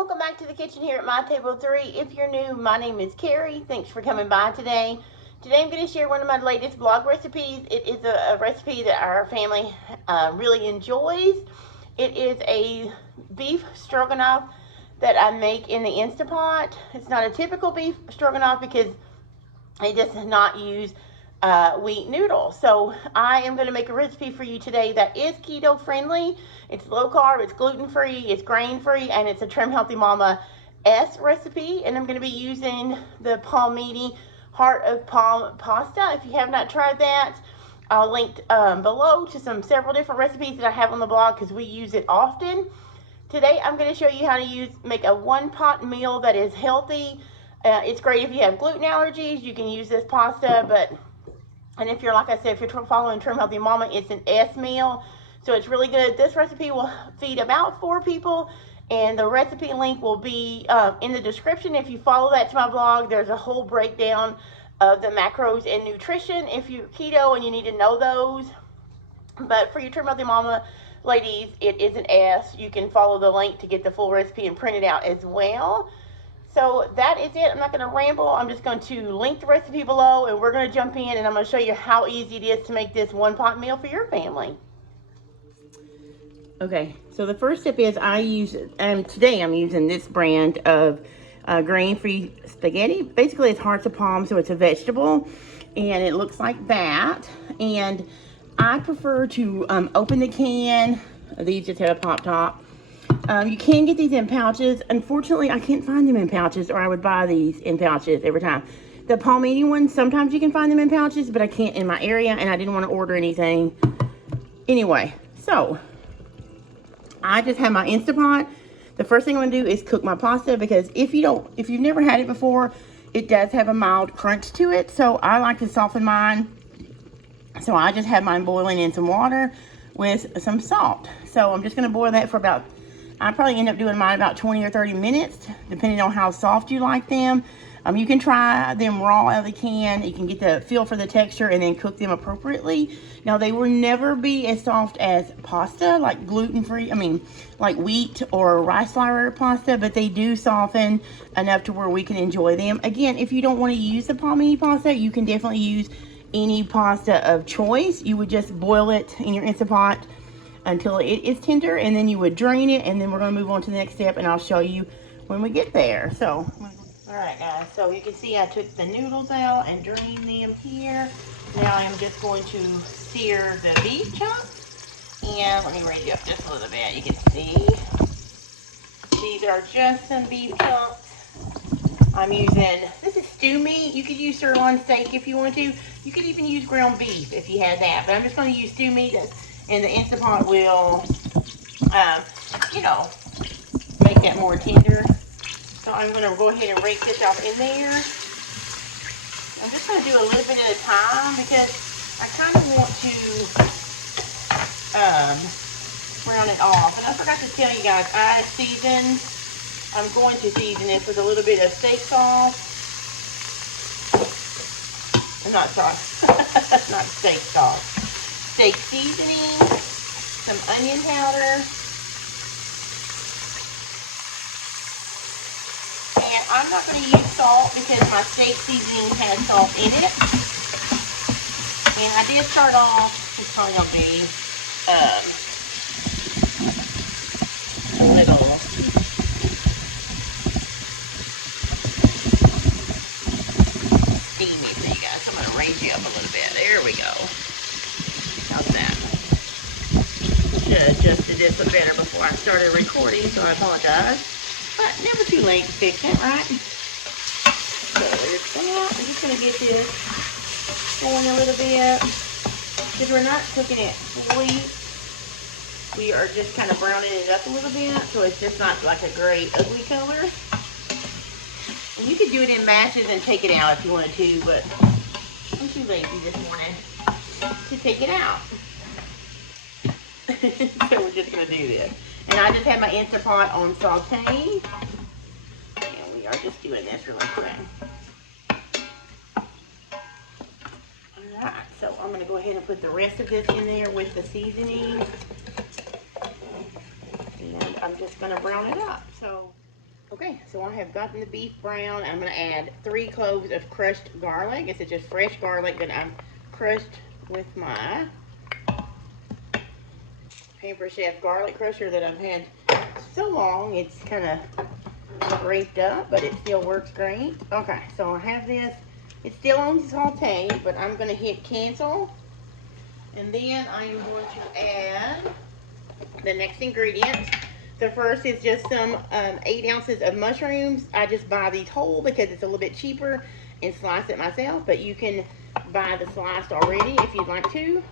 welcome back to the kitchen here at My Table 3. If you're new, my name is Carrie. Thanks for coming by today. Today I'm going to share one of my latest blog recipes. It is a recipe that our family really enjoys. It is a beef stroganoff that I make in the Instapot. It's not a typical beef stroganoff because it does not use wheat noodles. So I am going to make a recipe for you today that is keto friendly. It's low carb, it's gluten free, it's grain free, and it's a Trim Healthy Mama S recipe. And I'm going to be using the palmini heart of palm pasta. If you have not tried that, I'll link below to several different recipes that I have on the blog because we use it often. Today I'm going to show you how to make a one-pot meal that is healthy. It's great if you have gluten allergies. You can use this pasta, and if you're, like I said, if you're following Trim Healthy Mama, it's an S meal, so it's really good. This recipe will feed about 4 people, and the recipe link will be in the description. If you follow that to my blog, there's a whole breakdown of the macros and nutrition if you're keto and you need to know those. But for your Trim Healthy Mama ladies, it is an S. You can follow the link to get the full recipe and print it out as well. So that is it. I'm not going to ramble. I'm just going to link the recipe below, and we're going to jump in, and I'm going to show you how easy it is to make this one-pot meal for your family. Okay, so the first step is today I'm using this brand of grain-free spaghetti. Basically, it's hearts of palm, so it's a vegetable, and it looks like that. And I prefer to open the can. These just have a pop top. You can get these in pouches. Unfortunately, I can't find them in pouches, or I would buy these in pouches every time. The palmini ones, sometimes you can find them in pouches, but I can't in my area, and I didn't want to order anything. Anyway, so I just have my Instapot. The first thing I'm going to do is cook my pasta, because if you've never had it before, it does have a mild crunch to it, so I like to soften mine. So I just have mine boiling in some water with some salt. So I'm just going to boil that for I probably end up doing mine about 20 or 30 minutes, depending on how soft you like them. You can try them raw out of the can. You can get the feel for the texture and then cook them appropriately. Now, they will never be as soft as pasta, like gluten-free, like wheat or rice flour pasta, but they do soften enough to where we can enjoy them. Again, if you don't want to use the palmini pasta, you can definitely use any pasta of choice. You would just boil it in your Instapot until it is tender, and then you would drain it, and then we're going to move on to the next step, and I'll show you when we get there. So, all right, guys, so you can see I took the noodles out and drained them here. Now I'm just going to sear the beef chunks, and let me raise you up just a little bit. You can see these are just some beef chunks. I'm using, this is stew meat. You could use sirloin steak if you want to. You could even use ground beef if you had that, but I'm just going to use stew meat. And the Instapot will, make that more tender. So I'm going to go ahead and rake this off in there. I'm just going to do a little bit at a time because I kind of want to brown it off. And I forgot to tell you guys, I'm going to season this with a little bit of steak sauce. Not sauce, not steak sauce. Steak seasoning, some onion powder, and I'm not going to use salt because my steak seasoning has salt in it. And I did start off, it's probably going to be a little steamy for you guys. So I'm going to raise you up a little bit. There we go. How's that? Should have adjusted this a better before I started recording, so I apologize. But never too late to fix it, right? So there's that. I'm just going to get this going a little bit. Because we're not cooking it fully. We are just kind of browning it up a little bit, so it's just not like a gray, ugly color. And you could do it in batches and take it out if you wanted to, but I'm too lazy this morning to take it out. So we're just going to do this. And I just have my Instapot on saute. And we are just doing this really quick. Alright, so I'm going to go ahead and put the rest of this in there with the seasoning. And I'm just going to brown it up. So Okay, so I have gotten the beef brown. I'm going to add 3 cloves of crushed garlic. This is just fresh garlic that I'm crushed with my Pamper Chef garlic crusher that I've had so long. It's kind of raked up, but it still works great. Okay, so I have this. It's still on saute, but I'm going to hit cancel. And then I am going to add the next ingredient. The first is just some 8 ounces of mushrooms. I just buy these whole because it's a little bit cheaper and slice it myself, but you can buy the sliced already if you'd like to.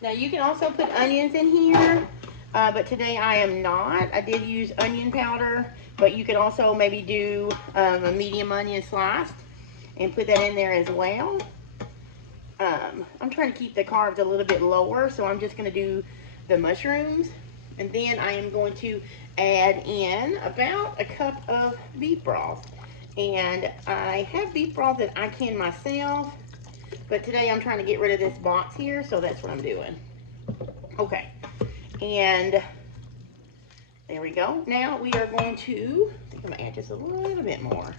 Now you can also put onions in here, but today I am not. I did use onion powder, but you could also maybe do a medium onion sliced and put that in there as well. I'm trying to keep the carbs a little bit lower, so I'm just going to do the mushrooms. And then I am going to add in about a cup of beef broth. And I have beef broth that I can myself, but today I'm trying to get rid of this box here, so that's what I'm doing. Okay, and there we go. Now we are going to, I think I'm going to add just a little bit more.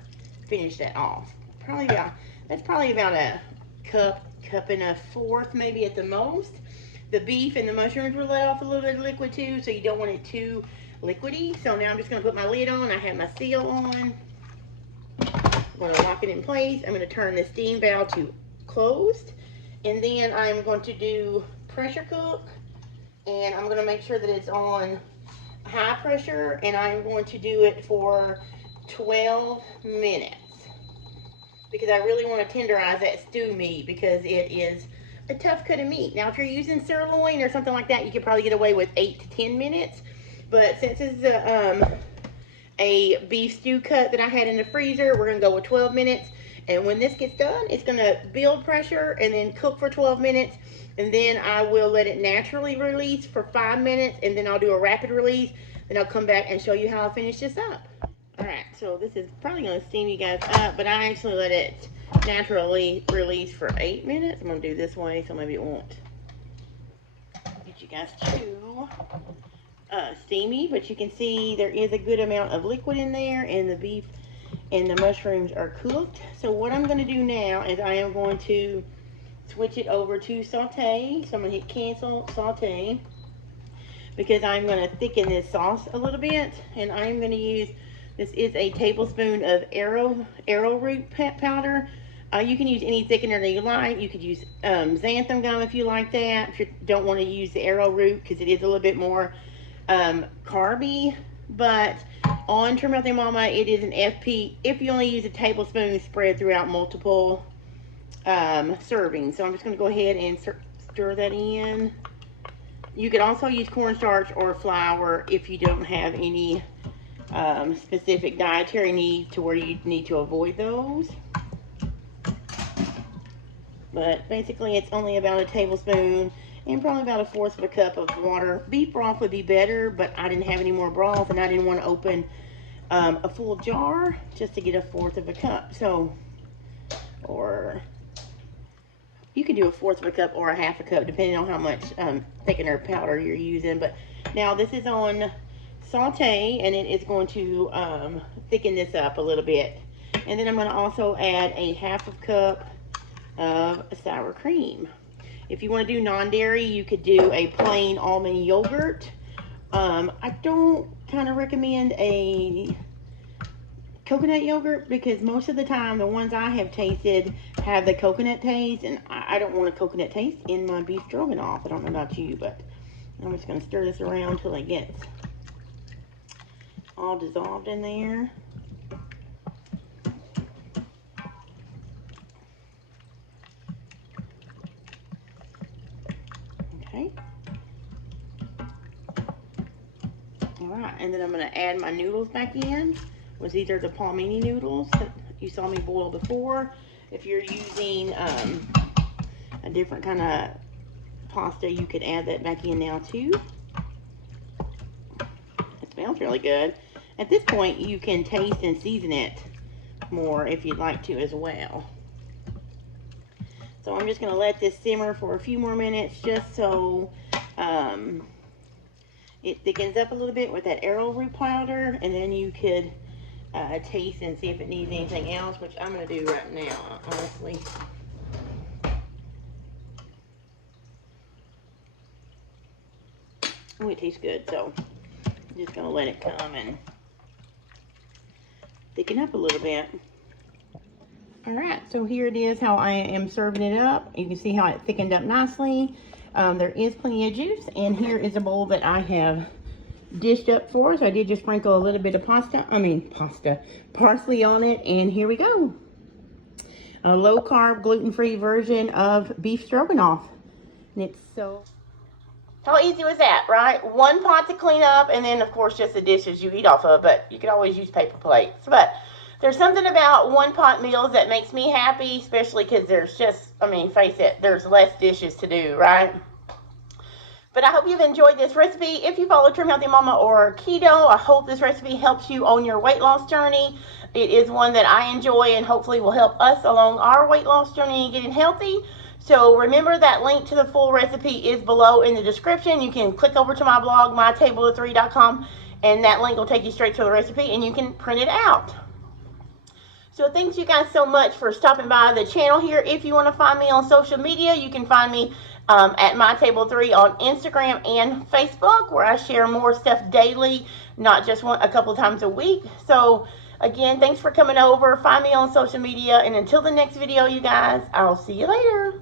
Finish that off. That's probably about a cup and a fourth, maybe at the most. The beef and the mushrooms will let off a little bit of liquid too, so you don't want it too liquidy. So now I'm just going to put my lid on. I have my seal on. I'm going to lock it in place. I'm going to turn the steam valve to closed. And then I'm going to do pressure cook. And I'm going to make sure that it's on high pressure. And I'm going to do it for 12 minutes. Because I really want to tenderize that stew meat because it is a tough cut of meat. Now, if you're using sirloin or something like that, you could probably get away with 8 to 10 minutes. But since it's a beef stew cut that I had in the freezer, we're going to go with 12 minutes. And when this gets done, it's going to build pressure and then cook for 12 minutes. And then I will let it naturally release for 5 minutes. And then I'll do a rapid release. Then I'll come back and show you how I finish this up. Alright, so this is probably going to steam you guys up, but I actually let it naturally release for 8 minutes. I'm going to do this way, so maybe it won't get you guys too steamy, but you can see there is a good amount of liquid in there, and the beef and the mushrooms are cooked. So what I'm going to do now is I am going to switch it over to saute. So I'm going to hit cancel, saute, because I'm going to thicken this sauce a little bit, and I'm going to use, this is a tablespoon of arrowroot powder. You can use any thickener that you like. You could use xanthan gum if you like that. If you don't want to use the arrowroot because it is a little bit more carby. But on Turn Healthy Mama, it is an FP if you only use a tablespoon spread throughout multiple servings. So I'm just going to go ahead and stir that in. You could also use cornstarch or flour if you don't have any specific dietary need to where you need to avoid those. But basically it's only about a tablespoon and probably about a fourth of a cup of water. Beef broth would be better, but I didn't have any more broth and I didn't want to open a full jar just to get a fourth of a cup. So, or you could do a fourth of a cup or a half a cup depending on how much thickener powder you're using. But now this is on saute, and it is going to thicken this up a little bit. And then I'm going to also add a half a cup of sour cream. If you want to do non-dairy, you could do a plain almond yogurt. I don't kind of recommend a coconut yogurt because most of the time the ones I have tasted have the coconut taste, and I don't want a coconut taste in my beef stroganoff. I don't know about you, but I'm just going to stir this around until it gets all dissolved in there. Okay. Alright, and then I'm going to add my noodles back in. These are the palmini noodles that you saw me boil before. If you're using a different kind of pasta, you could add that back in now too. It smells really good. At this point, you can taste and season it more if you'd like to as well. So I'm just going to let this simmer for a few more minutes just so It thickens up a little bit with that arrowroot powder, and then you could taste and see if it needs anything else, which I'm going to do right now, honestly. Oh, it tastes good, so I'm just going to let it come and thicken up a little bit. Alright, so here it is how I am serving it up. You can see how it thickened up nicely. There is plenty of juice, and here is a bowl that I have dished up for us. I did just sprinkle a little bit of parsley on it, and here we go. A low-carb, gluten-free version of beef stroganoff. And it's so... How easy was that, right? One pot to clean up, and then, of course, just the dishes you eat off of, but you can always use paper plates. But there's something about one-pot meals that makes me happy, especially because there's just, I mean, face it, there's less dishes to do, right? But I hope you've enjoyed this recipe. If you follow Trim Healthy Mama or Keto, I hope this recipe helps you on your weight loss journey. It is one that I enjoy and hopefully will help us along our weight loss journey and getting healthy. So remember that link to the full recipe is below in the description. You can click over to my blog, mytableof3.com, and that link will take you straight to the recipe and you can print it out. So thanks you guys so much for stopping by the channel here. If you want to find me on social media, you can find me at mytable3 on Instagram and Facebook, where I share more stuff daily, not just a couple times a week. So again, thanks for coming over. Find me on social media, and until the next video, you guys, I'll see you later.